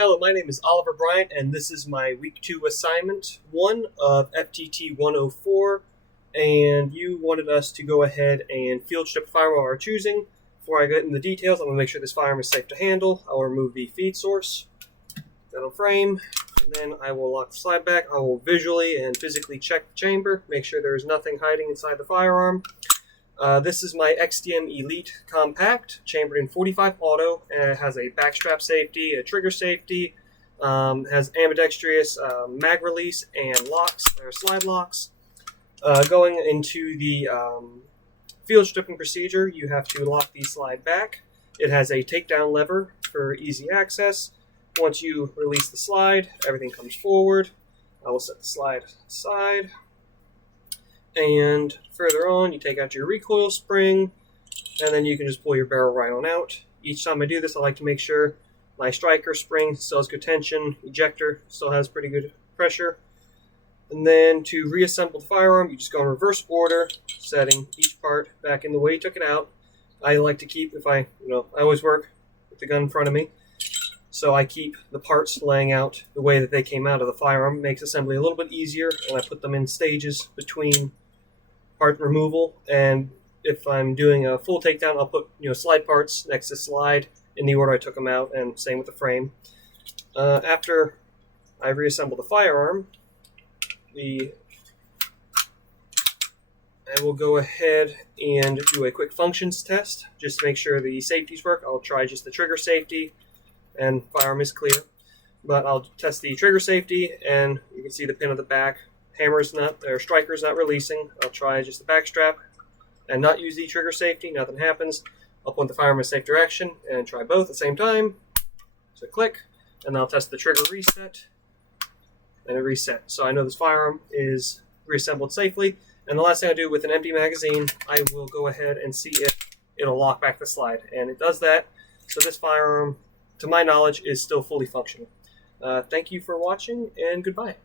Hello, my name is Oliver Bryant, and this is my Week 2 assignment 1 of FTT 104, and you wanted us to go ahead and field strip a firearm of our choosing. Before I get into the details, I'm going to make sure this firearm is safe to handle. I'll remove the feed source, metal frame, and then I will lock the slide back. I will visually and physically check the chamber, make sure there is nothing hiding inside the firearm. This is my XDM Elite Compact, chambered in 45 auto, and it has a backstrap safety, a trigger safety, has ambidextrous mag release and locks, or slide locks. Going into the field stripping procedure, you have to lock the slide back. It has a takedown lever for easy access. Once you release the slide, everything comes forward. I will set the slide aside. And further on, you take out your recoil spring, and then you can just pull your barrel right on out. Each time I do this, I like to make sure my striker spring still has good tension, ejector still has pretty good pressure. And then to reassemble the firearm, you just go in reverse order, setting each part back in the way you took it out. I like to keep, I always work with the gun in front of me, so I keep the parts laying out the way that they came out of the firearm. It makes assembly a little bit easier, and I put them in stages between part removal. And if I'm doing a full takedown, I'll put slide parts next to slide in the order I took them out, and same with the frame. After I reassemble the firearm, I will go ahead and do a quick functions test just to make sure the safeties work. I'll try just the trigger safety, and firearm is clear. But I'll test the trigger safety, and you can see the pin at the back. Striker's not releasing. I'll try just the back strap and not use the trigger safety. Nothing happens. I'll point the firearm in a safe direction and try both at the same time. So click, and I'll test the trigger reset, and a reset. So I know this firearm is reassembled safely. And the last thing I do with an empty magazine, I will go ahead and see if it'll lock back the slide. And it does that. So this firearm, to my knowledge, is still fully functional. Thank you for watching, and goodbye.